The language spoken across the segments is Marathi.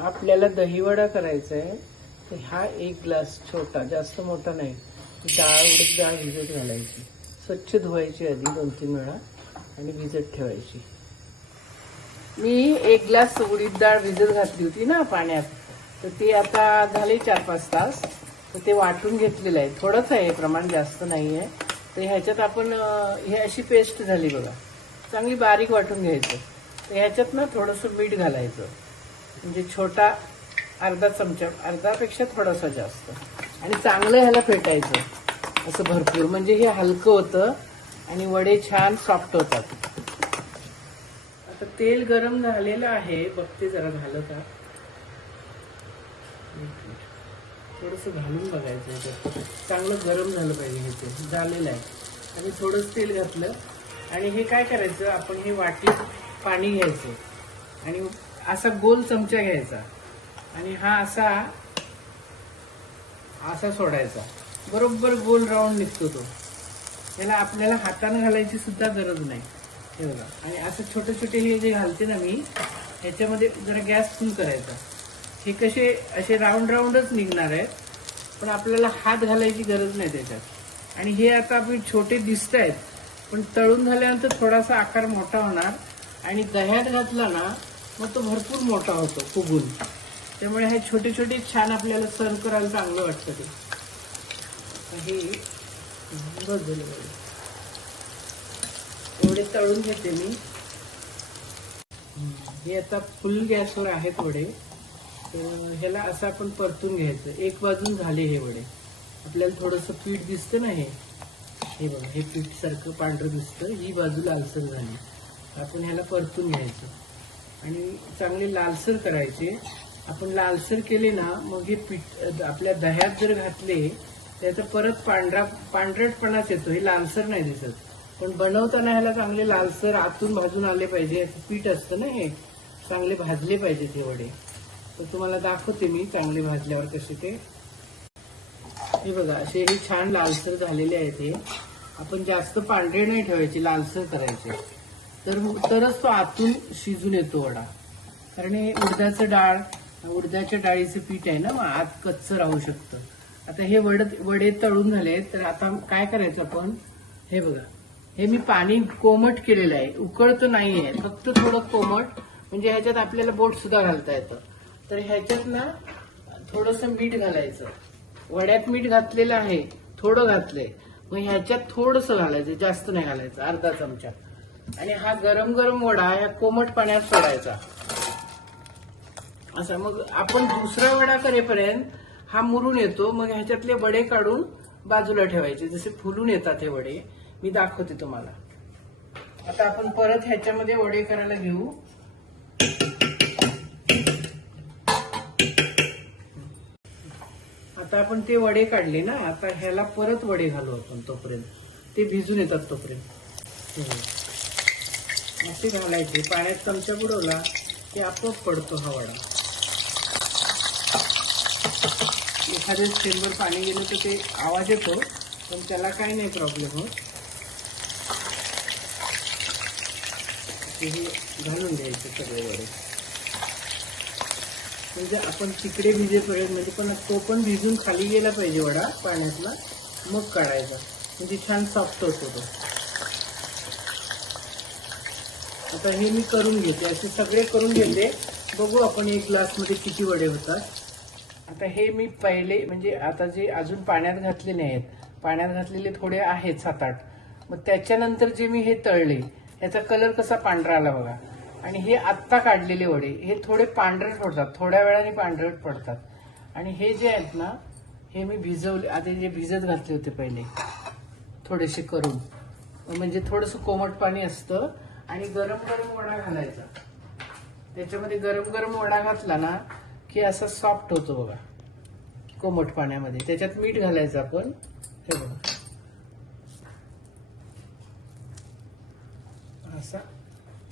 आपल्याला दहीवडा करायचा आहे. तर हा एक ग्लास छोटा, जास्त मोठा नाही, डाळ उडीद डाळ भिजत घालायची. स्वच्छ धुवायची आधी 2-3 वेळा आणि भिजत ठेवायची. मी एक ग्लास उडीद डाळ भिजत घातली होती ना पाण्यात, तर ती आता झाले 4-5 तास. तर ते वाटून घेतलेलं आहे. थोडंच आहे, प्रमाण जास्त नाही आहे. तर ह्याच्यात आपण हे अशी पेस्ट झाली बघा, चांगली बारीक वाटून घ्यायचं. तर ह्याच्यात ना थोडंसं मीठ घालायचं, म्हणजे छोटा अर्धा चमचा, अर्धापेक्षा थोडासा जास्त, आणि चांगलं ह्याला फेटायचं असं भरपूर, म्हणजे हे हलकं होतं आणि वडे छान सॉफ्ट होतात. आता तेल गरम झालेलं आहे, बघते जरा झालं का. थोडंसं घालून बघायचं, चांगलं गरम झालं पाहिजे. हे तेल झालेलं आहे आणि थोडंच तेल घातलं. आणि हे काय करायचं, आपण हे वाटीत पाणी घ्यायचं आणि असा गोल चमचा घ्यायचा आणि हा असा असा सोडायचा, बरोबर गोल राऊंड निघतो तो. त्याला आपल्याला हाताने घालायची सुद्धा गरज नाही. हे बघा, आणि असं छोटे छोटे हे जे घालते ना मी, ह्याच्यामध्ये जरा गॅस फुल करायचा. हे कसे असे राऊंड राऊंडच निघणार आहेत, पण आपल्याला हात घालायची गरज नाही त्याच्यात. आणि हे आता आपण छोटे दिसत आहेत, पण तळून झाल्यानंतर थोडासा आकार मोठा होणार आणि दह्यात घातला ना मग तो भरपूर मोठा होतो फुगून. त्यामुळे हे छोटे छोटे छान आपल्याला सर्व करायला चांगलं वाटतं. ते हे बस झालं, एवढे तळून घेते मी. हे आता फुल गॅसवर आहेत वडे. तर ह्याला असं आपण परतून घ्यायचं. एक बाजून झाले हे वडे. आपल्याला थोडंसं पीठ दिसतं ना, हे बघा, हे पीठ सारखं पांढरं दिसतं. ही बाजू लालसर झाली, आपण ह्याला परतून घ्यायचं आणि चांगले लालसर करायचे. आपण लालसर केले ना, मग हे पीठ आपल्या दह्यात जर घातले त्याचा परत पांढरटपणाच येतो. हे लालसर नाही दिसत, पण बनवताना ह्याला चांगले लालसर आतून भाजून आले पाहिजे. पीठ असतं ना, हे चांगले भाजले पाहिजे ते वडे. तर तुम्हाला दाखवते मी चांगले भाजल्यावर कसे ते. हे बघा, असे हे छान लालसर झालेले आहेत. हे आपण जास्त पांढरे नाही ठेवायचे, लालसर करायचे, तरच तो आतून शिजून येतो वडा. कारण हे उडदाच्या डाळीचं पीठ आहे ना, मग आत कच्चं राहू शकतं. आता हे वडे तळून झाले. तर आता काय करायचं आपण, हे बघा, हे मी पाणी कोमट केलेलं आहे, उकळतं नाहीये, फक्त थोडं कोमट, म्हणजे ह्याच्यात आपल्याला बोट सुद्धा घालता येतं. तर ह्याच्यात ना थोडंसं मीठ घालायचं. वड्यात मीठ घातलेलं आहे, थोडं घातलंय, मग ह्याच्यात थोडंसं घालायचं, जास्त नाही घालायचं, अर्धा चमचा. आणि हा गरम गरम वडा ह्या कोमट पाण्यात सोडायचा असा. मग आपण दुसरा वडा करेपर्यंत हा मुरून येतो. मग ह्याच्यातले वडे काढून बाजूला ठेवायचे, जसे फुलून येतात हे वडे. मी दाखवते तुम्हाला. आता आपण परत ह्याच्यामध्ये वडे करायला घेऊ. आता आपण ते वडे काढले ना, आता ह्याला परत वडे घालू आपण, तोपर्यंत ते भिजून येतात तोपर्यंत. असे घालायचे. पाण्यात चमचा बुडवला की आपोआप पडतो हा वडा. एखाद्या स्टेनवर पाणी गेलं तर ते आवाज येतो, पण त्याला काही नाही प्रॉब्लेम होत. हे घालून द्यायचे सगळे वडे, म्हणजे आपण तिकडे भिजेपर्यंत, म्हणजे पण तो पण भिजून खाली गेला पाहिजे वडा पाण्यातला, मग काढायचा, म्हणजे छान सॉफ्ट होतो तो. आता हे मी करून घेते, असे सगळे करून घेते. बघू आपण एक ग्लासमध्ये किती वडे होतात. आता हे मी पहिले, म्हणजे आता जे अजून पाण्यात घातलेले आहेत, पाण्यात घातलेले थोडे आहेत 7-8, मग त्याच्यानंतर जे मी हे तळले, ह्याचा कलर कसा पांढरा आला बघा. आणि हे आत्ता काढलेले वडे हे थोडे पांढरट पडतात, थोड्या वेळाने पांढरट पडतात. आणि हे जे आहेत ना, हे मी भिजवले, आधी जे भिजत घातले होते पहिले थोडेसे करून, म्हणजे थोडंसं कोमट पाणी असतं आणि गरम गरम वडा घालायचा. त्याच्यामध्ये गरम गरम वडा घातला ना की असा सॉफ्ट होतो बघा, कोमट पाण्यामध्ये. त्याच्यात मीठ घालायचं आपण. हे बघा, असा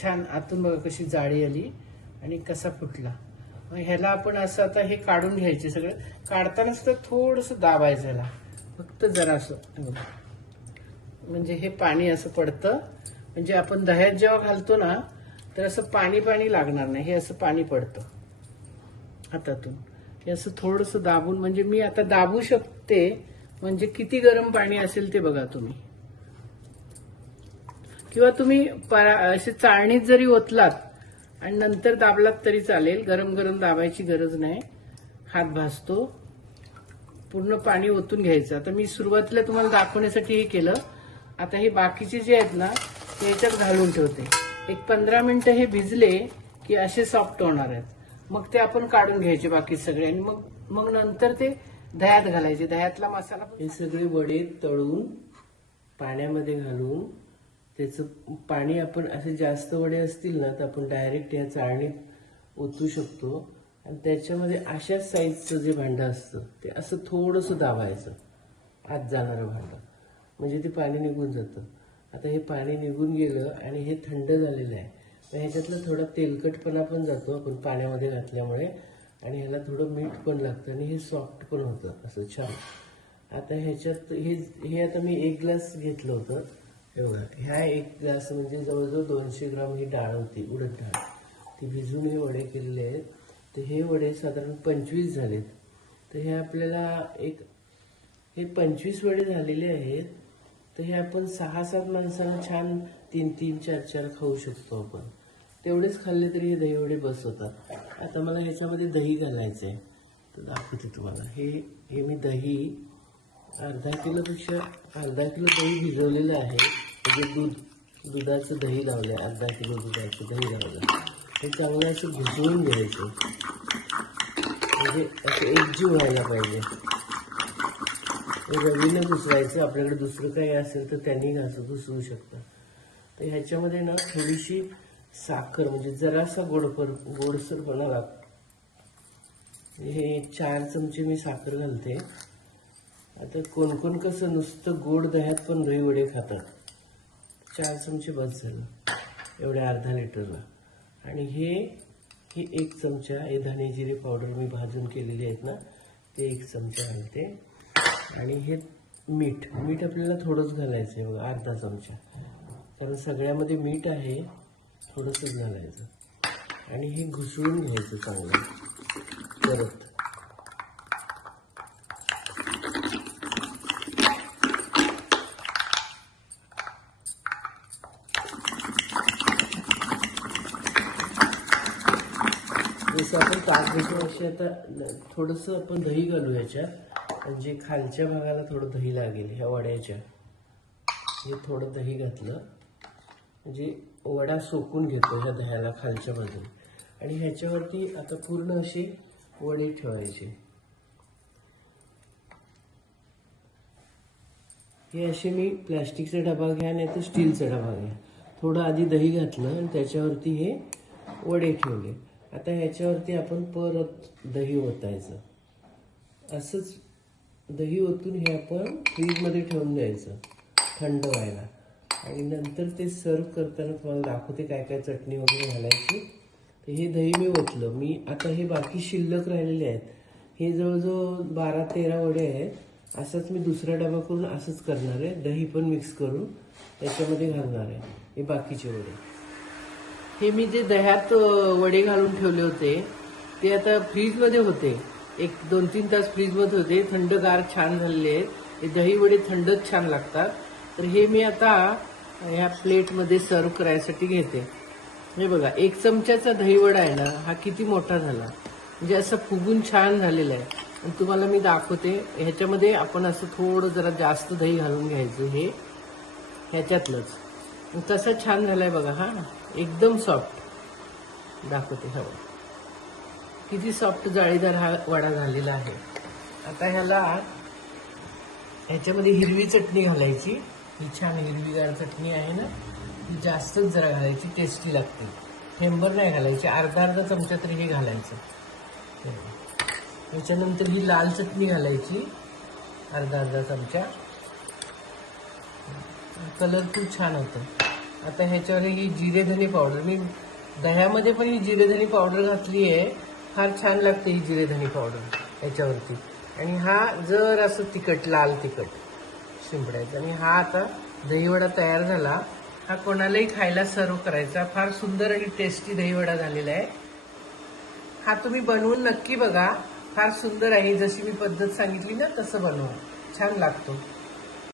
छान आतून बघा कशी जाळी आली आणि कसा फुटला. मग ह्याला आपण असं आता हे काढून घ्यायचे. सगळं काढतानाच तर थोडंसं दाबायचं ह्याला, फक्त जरा असं, म्हणजे हे पाणी असं पडतं. म्हणजे आपण दह्यात जेव्हा घालतो ना, तर असं पाणी पाणी लागणार नाही, हे असं पाणी पडतं. हातातून. हे असं थोडंसं दाबून, म्हणजे मी आता दाबू शकते, म्हणजे किती गरम पाणी असेल ते बघा तुम्ही. किंवा तुम्ही असे चाळणीत जरी ओतलात आणि नंतर दाबलात तरी चालेल. गरम गरम दाबायची गरज नाही, हात भाजतो. पूर्ण पाणी ओतून घ्यायचं. आता मी सुरुवातीला तुम्हाला दाखवण्यासाठी हे केलं. आता हे बाकीचे जे आहेत ना ते ह्याच्यात घालून ठेवते. एक 15 मिनिटं हे भिजले की असे सॉफ्ट होणार आहेत. मग ते आपण काढून घ्यायचे बाकी सगळे, आणि मग नंतर ते दह्यात घालायचे. दह्यातला मसाला, हे सगळे वडे तळून पाण्यामध्ये घालून, त्याचं पाणी आपण, असे जास्त वडे असतील ना तर आपण डायरेक्ट या चाळणीत ओतू शकतो. आणि त्याच्यामध्ये अशाच साईजचं जे भांडं असतं ते असं थोडंसं दाबायचं, आत जाणारं भांडं, म्हणजे ते पाणी निघून जातं. आता हे पाणी निघून गेलं आणि हे थंड झालेलं आहे. तर ह्याच्यातला थोडा तेलकटपणा पण जातो आपण पाण्यामध्ये घातल्यामुळे, आणि ह्याला थोडं मीठ पण लागतं आणि हे सॉफ्ट पण होतं असं छान. आता ह्याच्यात हे आता मी 1 ग्लास घेतलं होतं. हे बघा, ह्या 1 ग्लास म्हणजे जवळजवळ 200 ग्राम ही डाळ होती, उडद डाळ. ती भिजून हे वडे केलेले आहेत. तर हे वडे साधारण 25 झालेत. तर हे आपल्याला हे 25 वडे झालेले आहेत. तर हे आपण 6-7 माणसांना छान 3-3, 4-4 खाऊ शकतो आपण. तेवढेच खाल्ले तरी हे दही वडे बस होतात. आता मला ह्याच्यामध्ये दही घालायचं आहे, तर दाखवते तुम्हाला. हे मी दही अर्धा किलो दही भिजवलेलं आहे. म्हणजे दुधाचं दही लावलं आहे, अर्धा किलो दुधाचं दही लावलं. हे चांगलं असं घुसवून घ्यायचं, म्हणजे असं एकजीव व्हायला पाहिजे. रवीनं घुसवायचं. आपल्याकडे दुसरं काही असेल तर त्यांनी घुसवू शकता. तर ह्याच्यामध्ये ना थोडीशी साखर, म्हणजे जरासा गोडसरपणा लागतो. हे 4 चमचे मी साखर घालते. आता कोण कसं नुसतं गोड दह्यात पण दही वडे खातात. 4 चमचे बस झालं एवढ्या अर्धा लिटरला. आणि हे 1 चमचा हे धने जिरे पावडर मी भाजून केलेले आहेत ना, ते 1 चमचा घालते. आणि हे मीठ आपल्याला थोडंच घालायचं आहे बघा, अर्धा चमचा, कारण सगळ्यामध्ये मीठ आहे, थोडंसंच घालायचं. आणि हे घुसळून घ्यायचं चांगलं परत. जसं आपण ताक घेतो असे आता थोडंसं आपण दही घालू याच्यात, म्हणजे खालच्या भागाला थोडं दही लागेल ह्या वड्याच्या. हे थोडं दही घातलं म्हणजे वडा सोकून घेतो ह्या दह्याला खालच्या बाजूने. आणि ह्याच्यावरती आता पूर्ण असे वडे ठेवायचे. हे असे मी प्लॅस्टिकचा डबा घ्या नाही तर स्टीलचा डबा घ्या. थोडं आधी दही घातलं आणि त्याच्यावरती हे वडे ठेवले. आता ह्याच्यावरती आपण परत दही ओतायचं. असंच दही ओतून हे आपण फ्रीजमध्ये ठेवून द्यायचं थंड व्हायला. आणि नंतर ते सर्व करताना तुम्हाला दाखवते काय काय चटणी वगैरे घालायची. तर हे दही मी ओतलं. मी आता हे बाकी शिल्लक राहिलेले आहेत, हे जवळजवळ 12-13 वडे आहेत. असंच मी दुसरा डबा करून असंच करणार आहे. दही पण मिक्स करून त्याच्यामध्ये घालणार आहे हे बाकीचे वडे. हे मी जे दह्यात वडे घालून ठेवले होते ते आता फ्रीजमध्ये होते, 1-2-3 तास फ्रीजमध्ये होते. थंडगार छान झालेले आहेत. हे दही वडे थंडच छान लागतात. तर हे मी आता ह्या प्लेटमध्ये सर्व करायसाठी घेते. हे बघा, 1 चमच्याचा दही वडा आहे ना, हा किती मोठा झाला, म्हणजे असं फुगून छान झालेला आहे. आणि तुम्हाला मी दाखवते. ह्याच्यामध्ये आपण असं थोडं जरा जास्त दही घालून घ्यायचं, हे ह्याच्यातलंच. तसा छान झालाय बघा. हा एकदम सॉफ्ट दाखवते. हा किती सॉफ्ट जाळीदार हा वडा झालेला आहे. आता ह्याच्यामध्ये हिरवी चटणी घालायची. ही छान हिरवीगार चटणी आहे ना, ती जास्तच जरा घालायची, टेस्टी लागते. थेंबर नाही घालायची, अर्धा चमचा तरी हे घालायचं. त्याच्यानंतर ही लाल चटणी घालायची, अर्धा चमचा. कलर खूप छान होतं. आता ह्याच्यावर ही जिरे धने पावडर, मी दह्यामध्ये पण ही जिरे धने पावडर घातली आहे. फार छान लागते ही जिरे धने पावडर ह्याच्यावरती. आणि हा जर असं तिखट, लाल तिखट शिंपडायचं. आणि हा आता दहीवडा तयार झाला. हा कोणालाही खायला सर्व करायचा. फार सुंदर आणि टेस्टी दहीवडा झालेला आहे. हा तुम्ही बनवून नक्की बघा, फार सुंदर आहे. जशी मी पद्धत सांगितली ना तसं बनवा, छान लागतो.